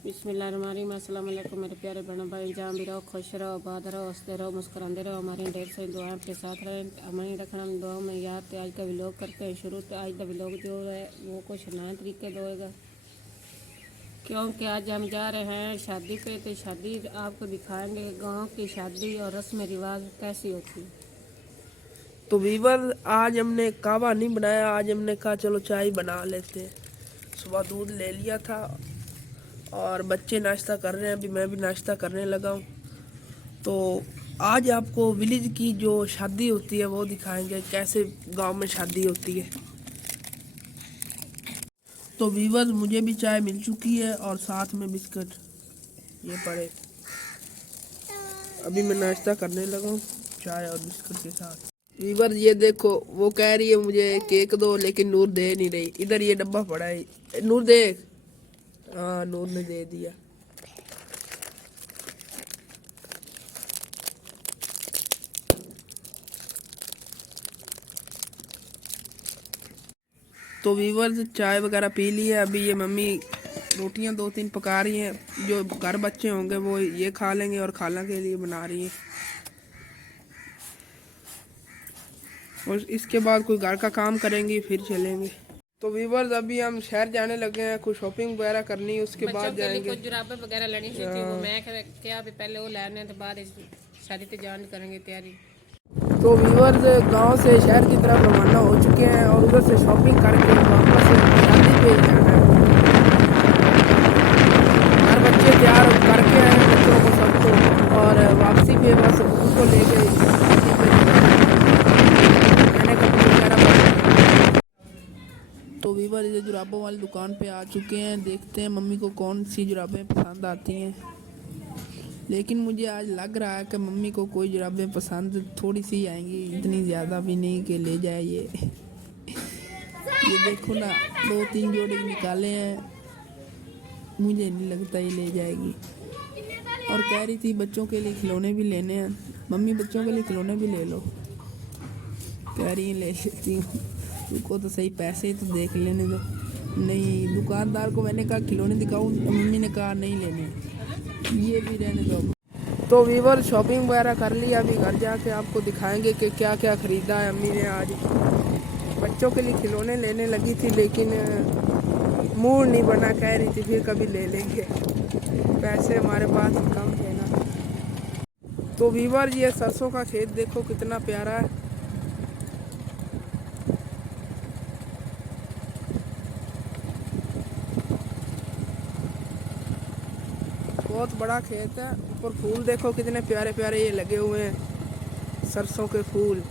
बिस्मिल्लाहिर्रहमानिर्रहीम। अस्सलाम वालेकुम मेरे प्यारे बहनों भाई, जहाँ भी रहो खुश रहो, आबाद रहो, हंसते रहो, मुस्कुराते रहो। हमारी ढेर सारी दुआएं आपके साथ रहें। हमें रखना दुआओं में याद। तो आज का व्लॉग करते हैं शुरू। तो आज का व्लॉग जो है वो कुछ नए तरीके का होएगा, क्योंकि आज हम जा रहे हैं शादी पे। तो शादी आपको दिखाएंगे गाँव की शादी और रस्म रिवाज कैसी होती है। तो वीवर आज हमने कावा नहीं बनाया। आज हमने कहा चलो चाय बना लेते हैं। सुबह दूध ले लिया था और बच्चे नाश्ता कर रहे हैं, अभी मैं भी नाश्ता करने लगा हूँ। तो आज आपको विलेज की जो शादी होती है वो दिखाएंगे, कैसे गांव में शादी होती है। तो वीवर मुझे भी चाय मिल चुकी है और साथ में बिस्किट ये पड़े। अभी मैं नाश्ता करने लगा हूँ चाय और बिस्किट के साथ। वीवर ये देखो, वो कह रही है मुझे केक दो, लेकिन नूर दे नहीं रही। इधर ये डब्बा पड़ा है, नूर दे। हाँ, नूर ने दे दिया। तो वीवर चाय वगैरह पी ली है। अभी ये मम्मी रोटियां 2-3 पका रही हैं। जो घर बच्चे होंगे वो ये खा लेंगे और खाला के लिए बना रही हैं। और इसके बाद कोई घर का काम करेंगे फिर चलेंगे। तो वीवर्स अभी हम शहर जाने लगे हैं, कुछ शॉपिंग वगैरह करनी है, उसके बाद जाएंगे। कुछ जुराबे वगैरह लेनी थी, वो मैं क्या अभी पहले वो लेने के बाद शादी पे जान करेंगे तैयारी। तो व्यूअर्स गांव से शहर की तरफ रवाना हो चुके हैं और उधर से शॉपिंग करके वापस शादी पे जाना है। हर बच्चे तैयार करके आए हैं बच्चों को सबको, और वापसी पे बस उनको ले गए शादी पे रहने का वगैरह। तो व्यूअर ये जुराबों वाली दुकान पे आ चुके हैं। देखते हैं मम्मी को कौन सी जुराबें पसंद आती हैं। लेकिन मुझे आज लग रहा है कि मम्मी को कोई जुराबें पसंद थोड़ी सी आएंगी, इतनी ज़्यादा भी नहीं कि ले जाए ये देखो ना, 2-3 जोड़े निकाले हैं। मुझे नहीं लगता ये ले जाएगी। और कह रही थी बच्चों के लिए खिलौने भी लेने हैं। मम्मी बच्चों के लिए खिलौने भी ले लो, कह रही है ले लेती हूँ। रुको तो सही, पैसे तो देख लेने दो। नहीं, दुकानदार को मैंने कहा खिलौने दिखाऊँ, मम्मी ने कहा नहीं लेने, ये भी रहने दो। तो वीवर शॉपिंग वगैरह कर ली। अभी घर जाके आपको दिखाएंगे कि क्या क्या ख़रीदा है अम्मी ने आज। बच्चों के लिए खिलौने लेने लगी थी, लेकिन मूड नहीं बना। कह रही थी फिर कभी ले लेंगे, पैसे हमारे पास कम थे ना। तो वीवर ये सरसों का खेत देखो कितना प्यारा है। बहुत बड़ा खेत है। ऊपर फूल देखो कितने प्यारे प्यारे ये लगे हुए हैं, सरसों के फूल।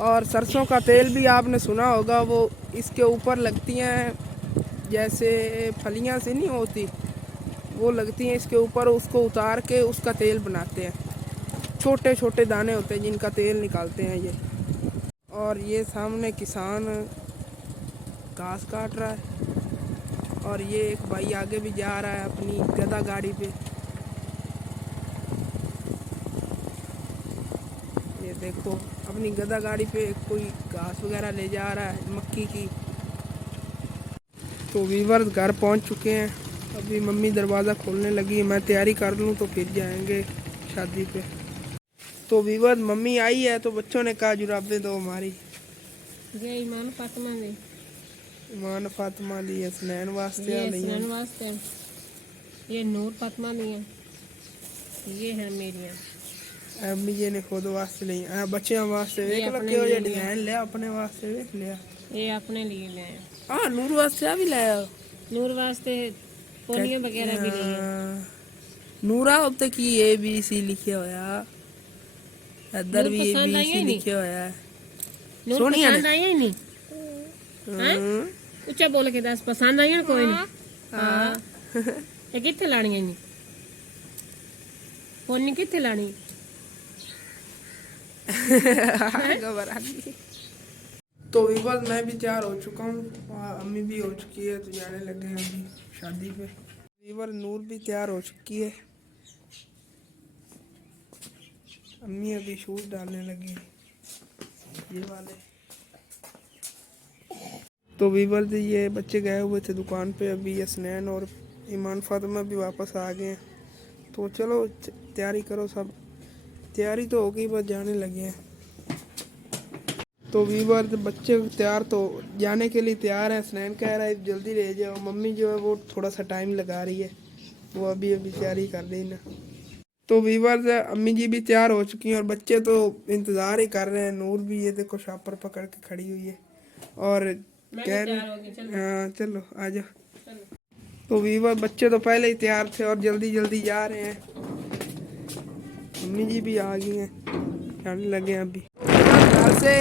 और सरसों का तेल भी आपने सुना होगा, वो इसके ऊपर लगती हैं, जैसे फलियां से नहीं होती, वो लगती हैं इसके ऊपर। उसको उतार के उसका तेल बनाते हैं। छोटे छोटे दाने होते हैं जिनका तेल निकालते हैं ये। और ये सामने किसान घास काट रहा है, और ये एक भाई आगे भी जा रहा है अपनी गधा गाड़ी पे। ये देखो अपनी गधा गाड़ी पे कोई घास वगैरह ले जा रहा है मक्की की। तो वीवर घर पहुंच चुके हैं। अभी मम्मी दरवाज़ा खोलने लगी, मैं तैयारी कर लूँ तो फिर जाएंगे शादी पे। तो वीवर मम्मी आई है, तो बच्चों ने कहा जुराबे दो हमारी। ये ईमान फातिमा ने, ईमान फातिमा दी है, स्नैन वास्ते ये स्नैन वास्ते, ये नूर फातिमा दी है, ये है मेरी अम्मी जी ने खुद वास्ते नहीं, बच्चों वास्ते देख लो क्यों ये डिजाइन लिया, अपने वास्ते देख लिया। ये अपने लिए ले आए। हाँ, नूर वास्ते भी लाया। नूर वास्ते पोनियां वगैरह भी लिए। नूरा अब तक की ABC लिखे होया, इधर भी ABC लिखे होया है। सोनिया पसंद आई है नहीं? ऊंचा बोल के दस पसंद आई है कोई नहीं? हाँ। ये किथे लानी है नहीं? पोनी किथे लानी? तो विवाद मैं भी तैयार हो चुका हूँ, अम्मी भी हो चुकी है, तो जाने लगे हैं अभी शादी पे। वीवर नूर भी तैयार हो चुकी है, अम्मी अभी शूज डालने लगी ये वाले। तो वीवर ये बच्चे गए हुए थे दुकान पे, अभी यसनैन और ईमान फातिमा भी वापस आ गए हैं। तो चलो तैयारी करो, सब तैयारी तो हो गई, बस जाने लगे हैं। तो वीवर बच्चे तैयार तो जाने के लिए तैयार हैं। स्नैन कह रहा है जल्दी ले जाओ, मम्मी जो है वो थोड़ा सा टाइम लगा रही है, वो अभी अभी तैयारी कर रही ना। तो वीवर अम्मी जी भी तैयार हो चुकी हैं और बच्चे तो इंतज़ार ही कर रहे हैं। नूर भी ये देखो शापर पकड़ के खड़ी हुई है और कह रही हाँ चलो आ जाओ। तो वीवर बच्चे तो पहले ही तैयार थे और जल्दी जल्दी जा रहे हैं। मम्मी जी भी आ गई हैं, जाने लगे हैं अभी। घर से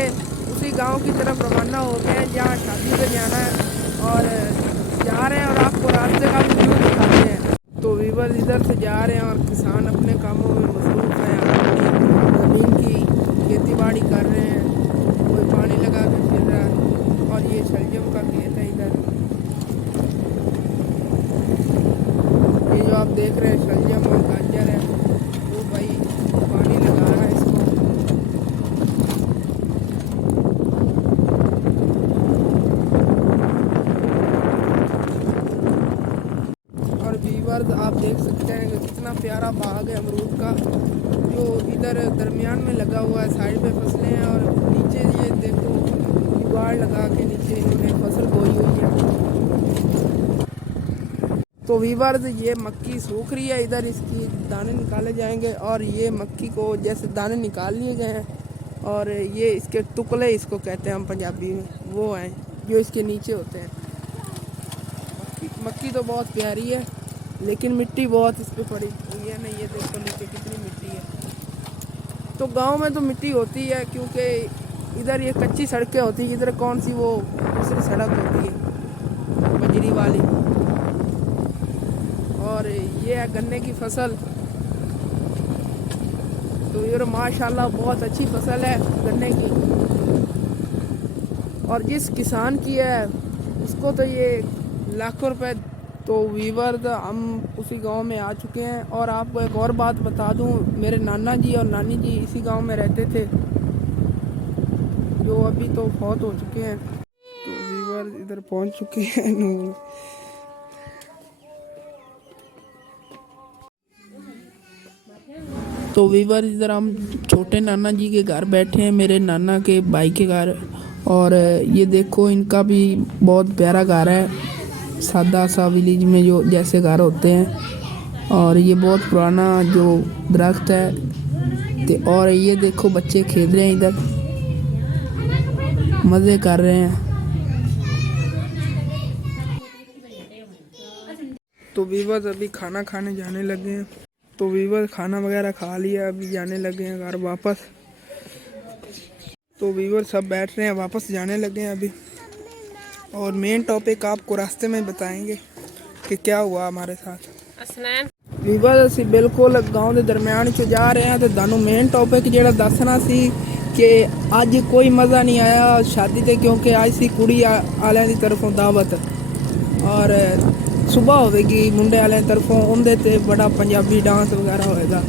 उसी गांव की तरफ रवाना हो गए हैं जहाँ शादी पे जाना है और जा रहे हैं और आपको रास्ते का भी व्यू दिखाते हैं। तो वीवर इधर से जा रहे हैं और किसान अपने कामों में मसरूफ है, अपनी ज़मीन की खेती बाड़ी कर रहे हैं। कोई पानी लगा के फिर रहा है और ये शलजम का खेत है इधर। ये जो आप देख रहे हैं शलजम और गाजर है, वो भाई पानी लगा रहा है इसको। और वीवर आप देख सकते हैं कि कितना प्यारा बाग है अमरूद का, जो इधर दरमियान में लगा हुआ है। साइड पे फसलें हैं और नीचे ये देखो जुगाड़ लगा के नीचे इन्होंने फसल बोई हुई है। तो वीवर ये मक्की सूख रही है, इधर इसकी दाने निकाले जाएंगे और ये मक्की को जैसे दाने निकाल लिए गए हैं और ये इसके टुकड़े इसको कहते हैं हम पंजाबी में, वो हैं जो इसके नीचे होते हैं। मक्की तो बहुत प्यारी है लेकिन मिट्टी बहुत इस पे पड़ी हुई है ना, ये देखो नीचे कितनी मिट्टी है। तो गांव में तो मिट्टी होती है क्योंकि इधर ये कच्ची सड़कें होती है, इधर कौन सी वो दूसरी सड़क होती है बजरी वाली। और ये है गन्ने की फसल। तो ये माशाल्लाह बहुत अच्छी फसल है गन्ने की, और जिस किसान की है उसको तो ये लाखों रुपए। तो वीवर हम उसी गांव में आ चुके हैं और आपको एक और बात बता दूं, मेरे नाना जी और नानी जी इसी गांव में रहते थे, जो अभी तो फौत हो चुके हैं। तो वीवर इधर पहुंच चुके हैं। तो वीवर इधर हम छोटे नाना जी के घर बैठे हैं, मेरे नाना के भाई के घर। और ये देखो इनका भी बहुत प्यारा घर है, सादा सा विलेज में जो जैसे घर होते हैं। और ये बहुत पुराना जो दरख्त है। और ये देखो बच्चे खेल रहे हैं इधर, मज़े कर रहे हैं। तो वीवर अभी खाना खाने जाने लगे हैं। तो वीवर खाना वगैरह खा लिया, अभी जाने लगे हैं घर वापस। तो वीवर सब बैठ रहे हैं, वापस जाने लगे हैं अभी। और मेन टॉपिक आपको रास्ते में बताएंगे कि क्या हुआ हमारे साथ। वीवर ਅਸੀਂ ਬਿਲਕੁਲ गाँव के दरम्यान ਚ जा रहे हैं। तो ਤੁਹਾਨੂੰ मेन टॉपिक ਜਿਹੜਾ ਦੱਸਣਾ ਸੀ कि ਅੱਜ कोई मज़ा नहीं आया शादी ਤੇ, क्योंकि आज सी कुड़ी वालिਆਂ ਦੀ तरफों दावत और सुबह होगी मुंडे वाले तरफों, उनके ते बड़ा पंजाबी डांस वगैरह होएगा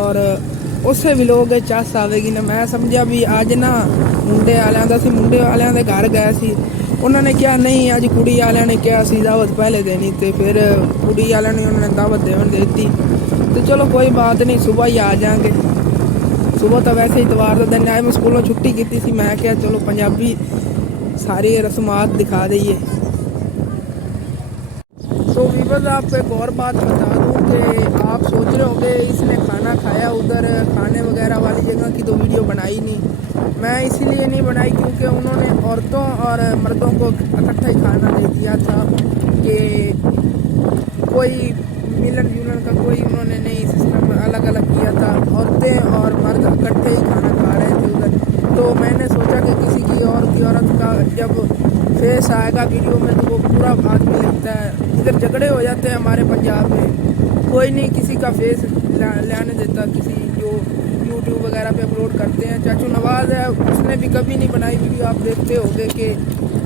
और उसे भी लोग चस आवेगी ना। मैं समझा भी अज ना मुंडे वालिਆਂ ਦਾ ਸੀ, मुंडे वालिਆਂ ਦੇ घर गए सी, उन्होंने कहा नहीं अज कुड़ी वालिਆਂ ने कहा सी दावत पहले देनी, तो फिर कुड़ी वालिਆਂ ने उन्होंने दावत देवन दे दी। तो चलो कोई बात नहीं, सुबह ही आ जाएंगे। सुबह तो वैसे इतवार का दिन आए, मैं स्कूलों छुट्टी की थी, मैं क्या चलो पंजाबी सारी रस्मात दिखा दईए। तो वीवर आपको एक और बात बता दूं कि आप सोच रहे होंगे इसने खाना खाया उधर खाने वगैरह वाली जगह की, तो वीडियो बनाई नहीं। मैं इसीलिए नहीं बनाई क्योंकि उन्होंने औरतों और मर्दों को इकट्ठा ही खाना दे दिया था कि कोई मिलन जुलन का कोई उन्होंने नहीं सिस्टम अलग अलग किया था। औरतें और मर्द इकट्ठे ही खाना खा रहे थे उधर। तो मैंने सोचा कि किसी की औरत का जब फेस आएगा वीडियो में तो वो पूरा आदमी लगता है। इधर झगड़े हो जाते हैं हमारे पंजाब में, कोई नहीं किसी का फेस लाने देता, किसी जो यूट्यूब वगैरह पे अपलोड करते हैं। चाचू नवाज़ है, उसने भी कभी नहीं बनाई वीडियो, आप देखते होंगे कि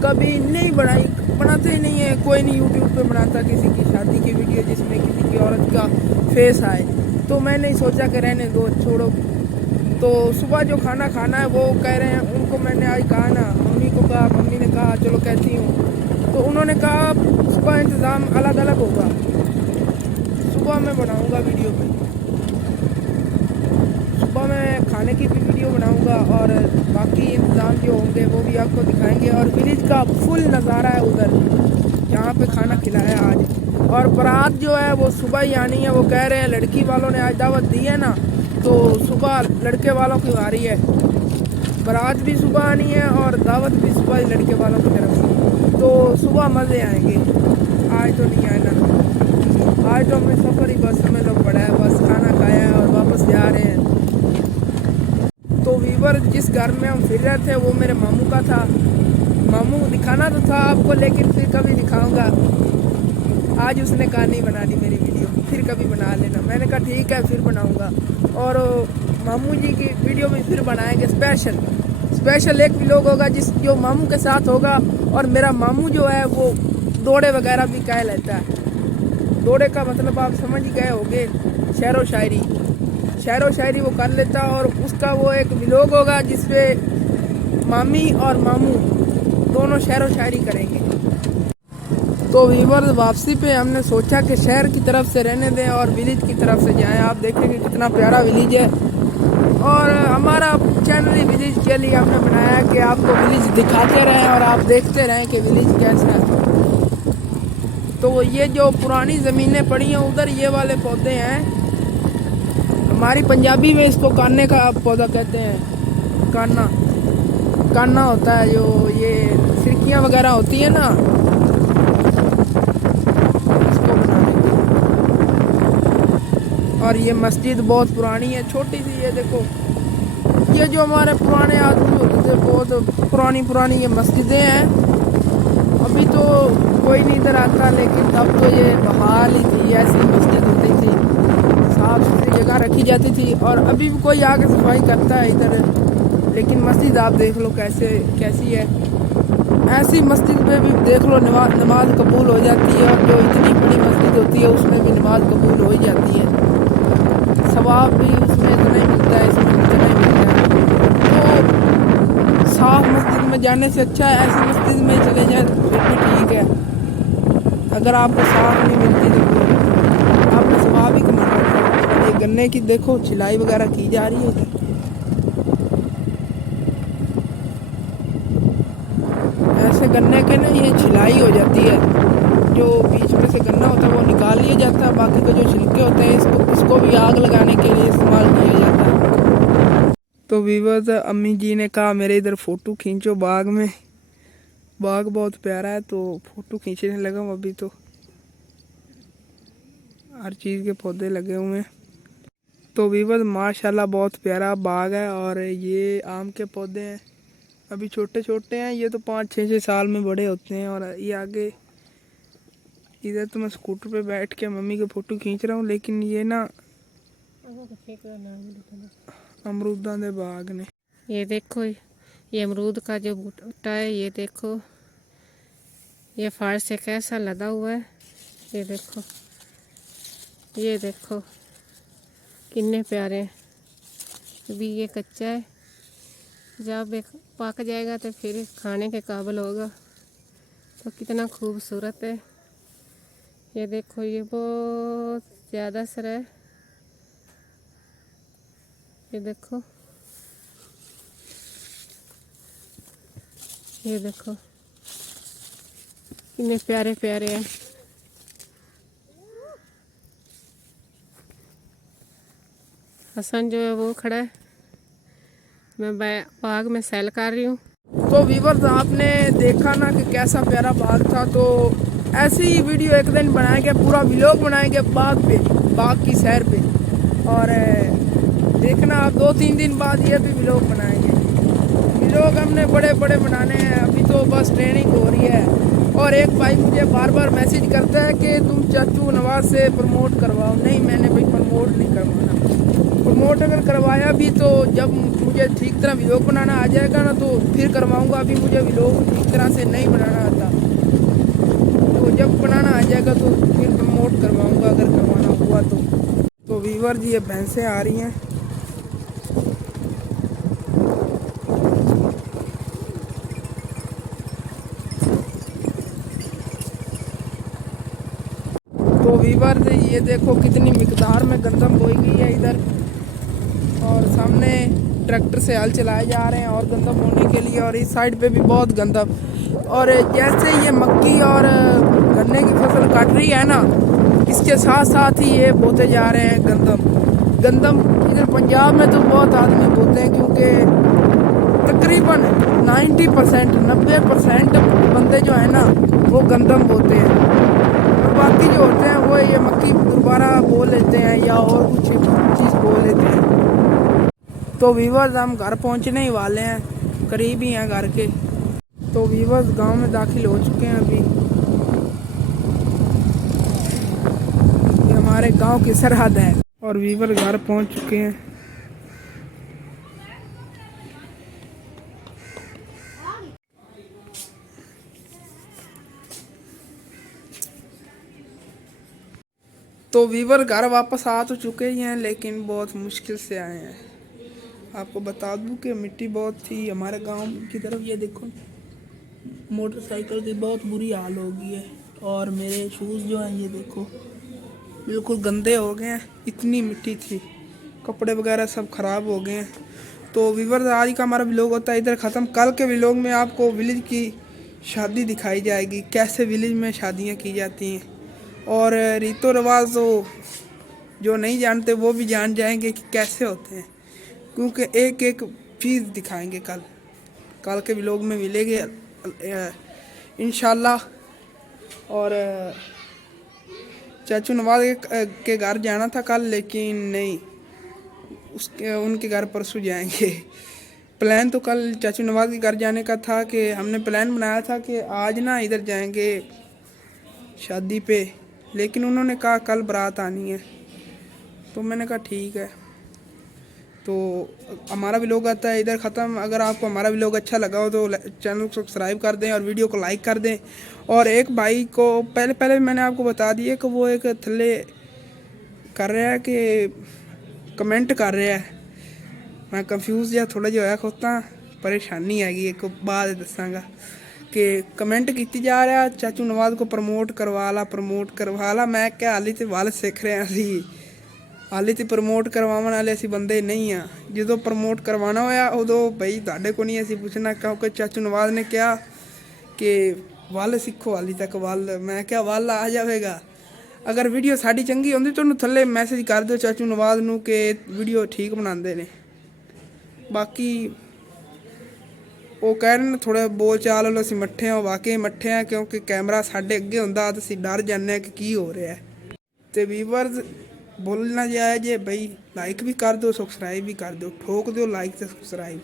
कभी नहीं बनाई, बनाते ही नहीं है, कोई नहीं यूट्यूब पे बनाता किसी की शादी की वीडियो जिसमें किसी की औरत का फेस आए। तो मैंने सोचा कि रहने दो, छोड़ो। तो सुबह जो खाना खाना है वो कह रहे हैं, उनको मैंने आज कहा ना, मम्मी को कहा, मम्मी ने कहा चलो कहती हूँ। तो उन्होंने कहा इंतज़ाम अलग अलग होगा। सुबह मैं बनाऊंगा वीडियो पे, सुबह मैं खाने की भी वीडियो बनाऊंगा और बाकी इंतज़ाम जो होंगे वो भी आपको दिखाएंगे। और विलेज का फुल नज़ारा है उधर जहाँ पे खाना खिलाया आज। और बारात जो है वो सुबह ही आनी है। वो कह रहे हैं लड़की वालों ने आज दावत दी है ना, तो सुबह लड़के वालों की बारी है। बारात भी सुबह आनी है और दावत भी सुबह ही लड़के वालों की तरफ से, तो सुबह मज़े आएंगे। आज तो नहीं आए ना, आज तो हमें सफ़र ही बस हमें लोग पड़ा है, बस खाना खाया है और वापस जा रहे हैं। तो वीवर जिस घर में हम फिर रहे थे वो मेरे मामू का था। मामू दिखाना तो था आपको, लेकिन फिर कभी दिखाऊंगा। आज उसने कहा नहीं बनानी मेरी वीडियो, फिर कभी बना लेना। मैंने कहा ठीक है फिर बनाऊंगा। और मामू जी की वीडियो भी फिर बनाएंगे स्पेशल एक व्लॉग होगा जो मामू के साथ होगा। और मेरा मामू जो है वो दौड़े वगैरह भी कह लेता है। दौड़े का मतलब आप समझ ही गए होंगे, शेरो शायरी वो कर लेता। और उसका वो एक व्लॉग होगा जिसपे मामी और मामू दोनों शेरो शायरी करेंगे। तो वीवर वापसी पे हमने सोचा कि शहर की तरफ से रहने दें और विलेज की तरफ से जाएं। आप देखेंगे कितना प्यारा विलेज है। और हमारा चैनल ही विलेज के लिए हमने बनाया है कि आपको विलेज दिखाते रहें और आप देखते रहें कि विलेज कैसा है। तो ये जो पुरानी ज़मीनें पड़ी हैं उधर ये वाले पौधे हैं, हमारी पंजाबी में इसको कान्ने का पौधा कहते हैं। कान्ना होता है, जो ये सिरकियाँ वगैरह होती है ना, इसको बनाने के। और ये मस्जिद बहुत पुरानी है, छोटी सी। ये देखो, ये जो हमारे पुराने आदमी होते थे बहुत पुरानी ये मस्जिदें हैं। अभी तो कोई नहीं इधर आता, लेकिन तब तो ये बहाल ही थी, ऐसी मस्जिद होती थी, साफ सुथरी जगह रखी जाती थी। और अभी भी कोई आके सफाई करता है इधर, लेकिन मस्जिद आप देख लो कैसी है। ऐसी मस्जिद में भी देख लो नमाज कबूल हो जाती है। और जो इतनी बड़ी मस्जिद होती है उसमें भी नमाज कबूल हो ही जाती है। सवाब भी उसमें इतना ही मिलता है, इसमें इतना ही मिलता है। तो साफ मस्जिद में जाने से अच्छा है ऐसी मस्जिद में चले जाए फिर भी ठीक है। अगर आपको साफ नहीं मिलती तो आपको सवाब ही कमाना है। ये गन्ने की देखो छिलाई वगैरह की जा रही है। ऐसे गन्ने के ना ये छिलाई हो जाती है, जो बीच में से गन्ना होता है वो निकाल लिया जाता है, बाकी के जो छिलके होते हैं इसको भी आग लगाने के लिए इस्तेमाल किया जाता है। तो वीवर्स, अम्मी जी ने कहा मेरे इधर फ़ोटो खींचो बाग में, बाग बहुत प्यारा है, तो फ़ोटो खींचने लगा हूँ। अभी तो हर चीज़ के पौधे लगे हुए हैं। तो वीवर्स माशाल्लाह बहुत प्यारा बाग है। और ये आम के पौधे हैं, अभी छोटे छोटे हैं, ये तो 5-6 साल में बड़े होते हैं। और ये आगे इधर तो मैं स्कूटर पे बैठ के मम्मी के फ़ोटो खींच रहा हूँ, लेकिन ये ना अमरूदा दे बाग ने। ये देखो, ये अमरूद का जो बूटा है, ये देखो ये फाड़ से कैसा लदा हुआ है। ये देखो कितने प्यारे हैं। अभी ये कच्चा है, जब पक जाएगा तो फिर खाने के काबिल होगा। तो कितना खूबसूरत है। ये देखो, ये बहुत ज़्यादा सर है। ये देखो, ये देखो कितने प्यारे प्यारे हैं। हसन जो है वो खड़ा है, मैं बाग में सैल कर रही हूँ। तो व्यूअर्स, आपने देखा ना कि कैसा प्यारा बाग था। तो ऐसी ही वीडियो एक दिन बनाएंगे, पूरा व्लॉग बनाएंगे बाग की सैर पे। और देखना आप 2-3 दिन बाद ये भी व्लॉग बनाएंगे। व्लॉग हमने बड़े बड़े बनाने हैं, अभी तो बस ट्रेनिंग हो रही है। और एक भाई मुझे बार बार मैसेज करता है कि तुम चाचू नवाज से प्रमोट करवाओ। नहीं, मैंने भाई प्रमोट नहीं करवाना। प्रमोट अगर करवाया भी तो जब मुझे ठीक तरह व्लॉग बनाना आ जाएगा ना तो फिर करवाऊंगा। अभी मुझे व्लॉग ठीक तरह से नहीं बनाना आता, तो जब बनाना आ जाएगा तो फिर प्रमोट करवाऊंगा अगर करवाना हुआ तो व्यूअर जी, ये भैंसें आ रही हैं। तो वीवर ये देखो कितनी मिकदार में गंदम बोई गई है इधर, और सामने ट्रैक्टर से हल चलाए जा रहे हैं और गंदम बोने के लिए, और इस साइड पे भी बहुत गंदम। और जैसे ये मक्की और गन्ने की फसल कट रही है ना, इसके साथ साथ ही ये बोते जा रहे हैं गंदम। इधर पंजाब में तो बहुत आदमी बोते हैं, क्योंकि तकरीबन 90% बंदे जो है ना वो गंदम बोते हैं, और बाकी जो होते हैं वो ये मक्की दोबारा बो लेते हैं या और कुछ चीज़ बो लेते हैं। तो वीवर्स हम घर पहुंचने ही वाले हैं, करीब ही हैं घर के। तो वीवर्स गांव में दाखिल हो चुके हैं अभी, ये हमारे गांव की सरहद है, और वीवर घर पहुंच चुके हैं। तो वीवर घर वापस आ तो चुके ही हैं, लेकिन बहुत मुश्किल से आए हैं। आपको बता दूं कि मिट्टी बहुत थी हमारे गांव की तरफ, ये देखो मोटरसाइकिल की बहुत बुरी हाल हो गई है, और मेरे शूज़ जो हैं ये देखो बिल्कुल गंदे हो गए हैं, इतनी मिट्टी थी, कपड़े वगैरह सब ख़राब हो गए हैं। तो वीवर आज का हमारा व्लॉग होता है इधर ख़त्म। कल के व्लॉग में आपको विलेज की शादी दिखाई जाएगी, कैसे विलेज में शादियाँ की जाती हैं, और रीतो रिवाज तो जो नहीं जानते वो भी जान जाएंगे कि कैसे होते हैं, क्योंकि एक एक चीज़ दिखाएंगे कल के व्लॉग में मिलेंगे इंशाल्लाह। और चाचू नवाज के घर जाना था कल, लेकिन नहीं, उनके घर परसों जाएंगे। प्लान तो कल चाचू नवाज के घर जाने का था, कि हमने प्लान बनाया था कि आज ना इधर जाएंगे शादी पे, लेकिन उन्होंने कहा कल बारात आनी है, तो मैंने कहा ठीक है। तो हमारा व्लॉग आता है इधर ख़त्म। अगर आपको हमारा व्लॉग अच्छा लगा हो तो चैनल को सब्सक्राइब कर दें और वीडियो को लाइक कर दें। और एक भाई को पहले मैंने आपको बता दिया कि वो एक थल्ले कर रहा है कि कमेंट कर रहा है, मैं कंफ्यूज या थोड़ा जो है होता परेशानी हैगी, एक बाद दसांगा कि कमेंट की जा रहा चाचू नवाज को प्रमोट करवा ला। मैं क्या हाली तो वल सीख रहे असी, हाली तो प्रमोट करवाने वाले असी बंदे नहीं हाँ। जो प्रमोट करवाना होया उदों बई तुहाडे को नहीं असी पूछना, क्योंकि चाचू नवाज ने कहा कि वल सीखो, हाली तक वल। मैं क्या वल आ जाएगा। अगर वीडियो साड़ी चंगी होंदी तो थल्ले मैसेज कर दो चाचू नवाज नूं कि वीडियो ठीक बनाते हैं। बाकी वो कह रहे हैं थोड़ा बोल चाल वालों असी मट्ठे हाँ, वाकई मट्ठे हाँ, क्योंकि कैमरा साढ़े अगे होंदा तो असी डर जाने कि की हो रहा है। तो व्यूअर्स बोलना जाए जे बई लाइक भी कर दो, सब्सक्राइब भी कर दो, ठोक दो लाइक तो सब्सक्राइब।